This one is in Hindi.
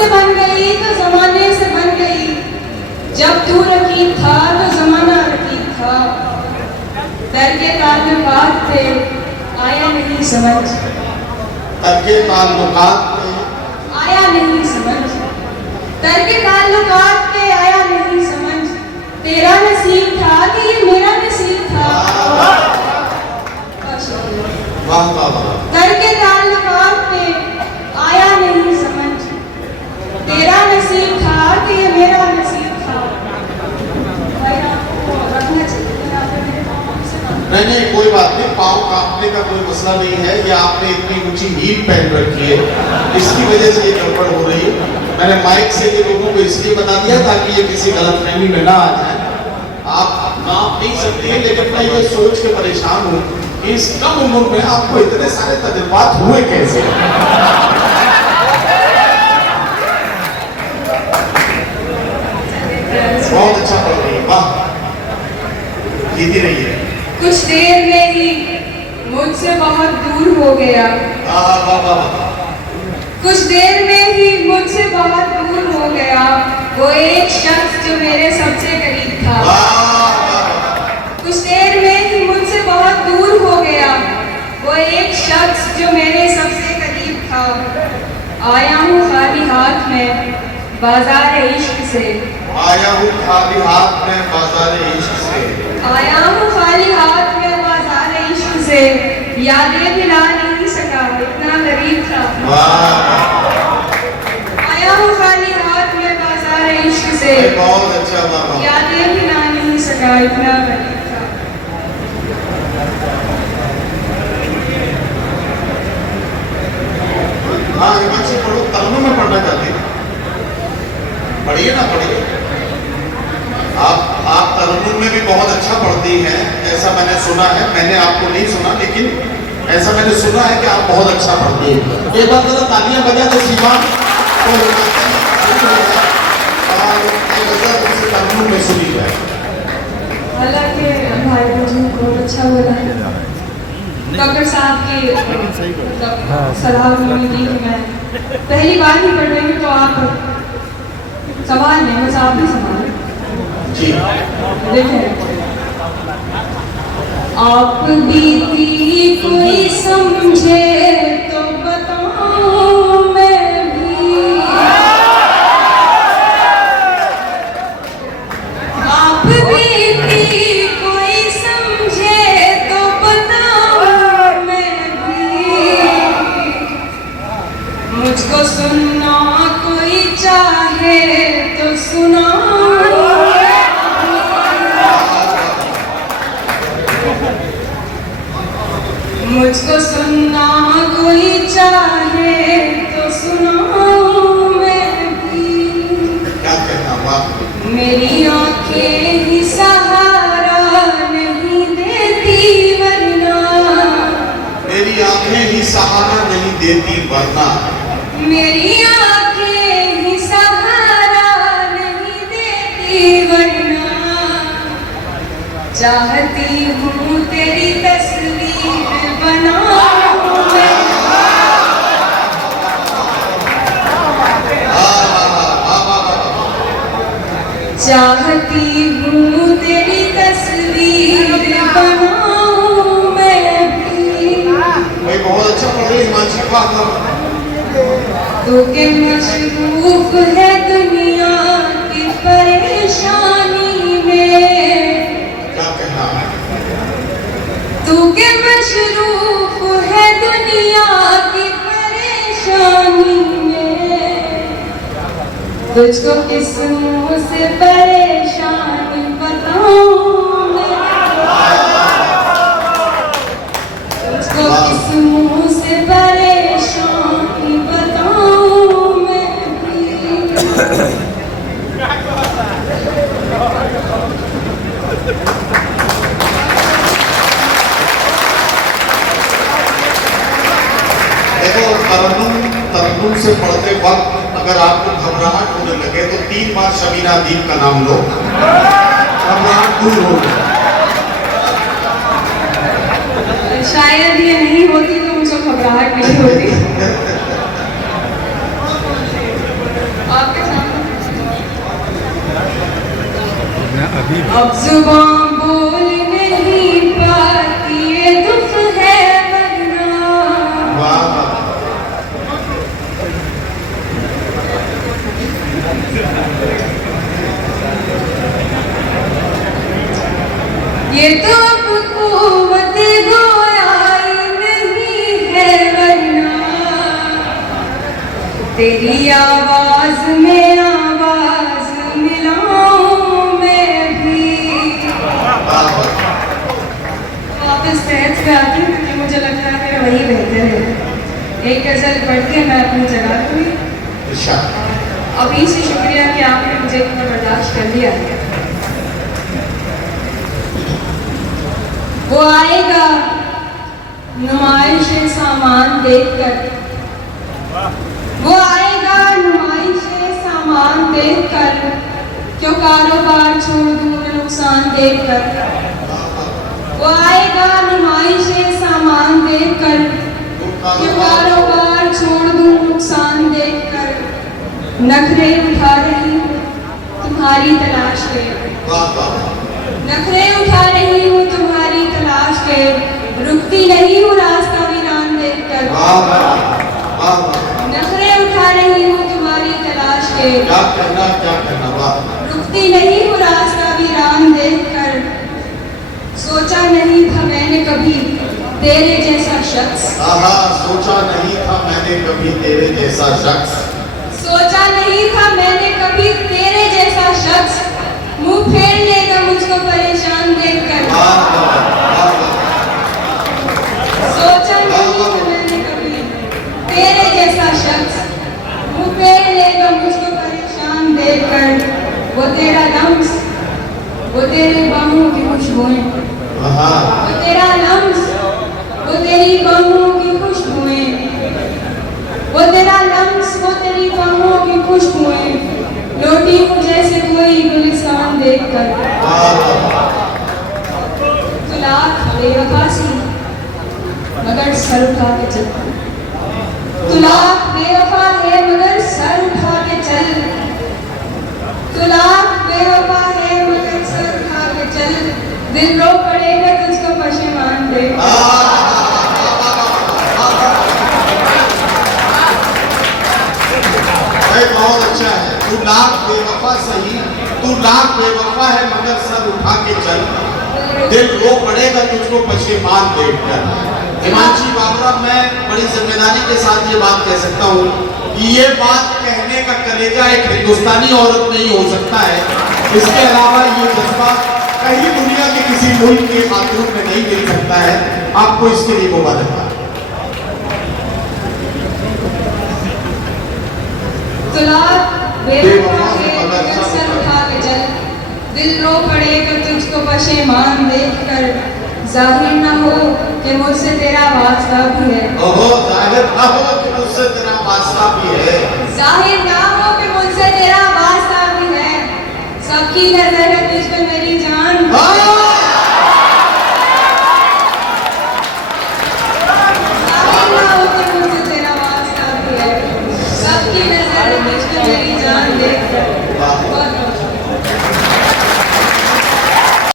मुझसे बन गई तो जमाने से बन गई, जब तू रकीब था तो जमाना रकीब था। दर के ताल्लुकात थे आया नहीं समझ, दर के ताल्लुकात थे आया नहीं समझ, दर के ताल्लुकात पे आया नहीं समझ। तेरा नसीब था कि ये मेरा नसीब था। वाह वाह वाह। दर के ताल्लुकात पे आया नहीं समझ, तेरा नसीब था कि ये मेरा नसीब था। रखना चाहिए। नहीं नहीं कोई बात नहीं, पाँव कांपने का कोई मसला नहीं है। ये आपने इतनी ऊंची हील पहन रखी है, इसकी वजह से ये गड़बड़ हो रही है। मैंने माइक से ये लोगों को इसलिए बता दिया ताकि ये किसी गलतफहमी में ना आ जाए। आप नाप नहीं सकते, लेकिन मैं ये सोच के परेशान हूँ कि इस कम उम्र में आपको इतने सारे तजुर्बात हुए कैसे। बहुत अच्छा पढ़ रही है, वाह, जीती रही है। कुछ देर में ही मुझसे बहुत दूर हो गया, वाह वाह वाह। कुछ देर में ही मुझसे बहुत दूर हो गया वो एक शख्स जो मेरे सबसे करीब था। कुछ देर में ही मुझसे बहुत दूर हो गया वो एक शख्स जो मेरे सबसे करीब था। आया हूँ खाली हाथ में बाजार इश्क से, आया हूँ खाली हाथ में बाजार इश्क से, आया हूँ खाली हाथ में बाजार इश्क से। यादें दिला नहीं सका इतना गरीब था। आया हूँ खाली हाथ में बाजार इश्क से, बहुत अच्छा बाबा। यादें दिला नहीं सका इतना गरीब था। हाँ हिमांशी पढ़ो, तरन्नुम में पढ़ना चाहते हैं, पढ़िए ना पढ़िए। आप तरन्नुम में भी बहुत अच्छा पढ़ती हैं, ऐसा मैंने सुना है। मैंने आपको नहीं सुना, लेकिन ऐसा मैंने सुना है कि आप बहुत अच्छा पढ़ती हैं। एक बार जरा तालियां बजा दो सीमा और तरन्नुम में सुनी जाए। हालांकि भाई मुझे बहुत अच्छा लगा, डॉक्टर साहब की सलाह उन्होंने दी कि मैं पहली बार ही पढ़ रही हूँ, तो आप सवाल नहीं बस आप ही सवाल जी देखें। आप बीती कोई समझे तो बताऊं मैं भी, आप बीती कोई समझे तो बताऊं मैं भी। मुझको सुनना कोई चाहे तो सुनाऊं, मुझको सुनना कोई चाहे तो सुनाऊं मैं भी। क्या कहना, वाह। मेरी आंखें ही सहारा नहीं देती वरना, मेरी आंखें ही सहारा नहीं देती वरना, मेरी आंखें ही सहारा नहीं देती वरना। चाहती हूँ तेरी तस्वीर बनाऊं मैं, चाहती हूँ तेरी तस्वीर बनाऊं मैं भी। भाई बहुत अच्छा पढ़ रही हिमांशी, वाह। तू के मशरूफ है दुनिया की परेशानी में, क्या कहना है, तू के मशरूफ है दुनिया की परेशानी में। तुझको किस मुंह से परेशानी बताऊं मैं, तुझको किस मुंह से परेशानी बताऊं मैं भी। देखो तरन्नुम से पढ़ते वक्त अगर आपको घबराहट होने लगे तो 3 बार शबीना अदीब का नाम लो, घबराहट दूर हो जाए। शायद ये नहीं होती तो मुझे घबराहट नहीं होती। ये तो कुव्वत गोयाई नहीं है वरना तेरी आवाज में आवाज मिलाऊं मैं भी। वापस सहज पे आती हूँ क्योंकि मुझे लगता है मेरा वही बेहतर है। एक गजल पढ़ के मैं अपनी जगह दूंगी। अभी से शुक्रिया कि आपने मुझे इतना बर्दाश्त कर लिया। वो आएगा नुमाइश सामान देखकर, वो आएगा नुमाइश सामान देखकर, क्यों कारोबार छोड़ दूं नुकसान देखकर। वो आएगा नुमाइश सामान देखकर, क्यों कारोबार छोड़ दूं नुकसान देखकर। नखरे उठा रही हूँ तुम्हारी तलाश के, नखरे उठा रही हूँ तुम्हारी तलाश के, रुकती नहीं हूँ रास्ता वीरान देखकर। नखरे उठा रही हूँ तुम्हारी तलाश के, क्या करना रुकती नहीं हूँ रास्ता वीरान देखकर। सोचा नहीं था मैंने कभी तेरे जैसा शख्स, सोचा नहीं था मैंने कभी तेरे जैसा शख्स, सोचा नहीं था मैंने कभी तेरे जैसा शख्स, मुंह फेर लेगा मुझको परेशान देखकर। सोचा नहीं था मैंने कभी तेरे जैसा शख्स, मुंह फेर लेगा मुझको परेशान देखकर। वो तेरा लम्स, वो तेरे बाहों की खुशबुएं, वो तेरा लम्स, वो तेरी बाहों की खुशबुएं, वो तेरा लम्स, वो तेरी बाहों की खुशबुएं, लौटी हूँ जैसे कोई गुलिस्तान देखकर। तू लाख बेवफा सी मगर सर उठा के चल, तू लाख बेवफा है मगर सर उठा के चल, तू लाख बेवफा है मगर सर उठा के चल। दिल रो पड़ेगा तुझको पशेमान देख। बहुत अच्छा है। तू लाख बेवफा सही, तू लाख बेवफा है मगर सर उठा के चल, दिल रो पड़ेगा तुझको पशेमान देखकर। हिमांशी बाबरा, मैं बड़ी जिम्मेदारी के साथ ये बात कह सकता हूँ कि ये बात कहने का कलेजा एक हिंदुस्तानी औरत में ही हो सकता है। इसके अलावा ये जज्बा कहीं दुनिया के किसी मुल्क के खातून में नहीं मिल सकता है। आपको इसके लिए मुबारकबाद। बेवफा है मगर सर उठा के चल, दिल रो पड़ेगा तुझको पशेमान देखकर। जाहिर ना हो कि मुझसे तेरा वास्ता भी है, जाहिर ना हो कि मुझसे तेरा वास्ता भी है, जाहिर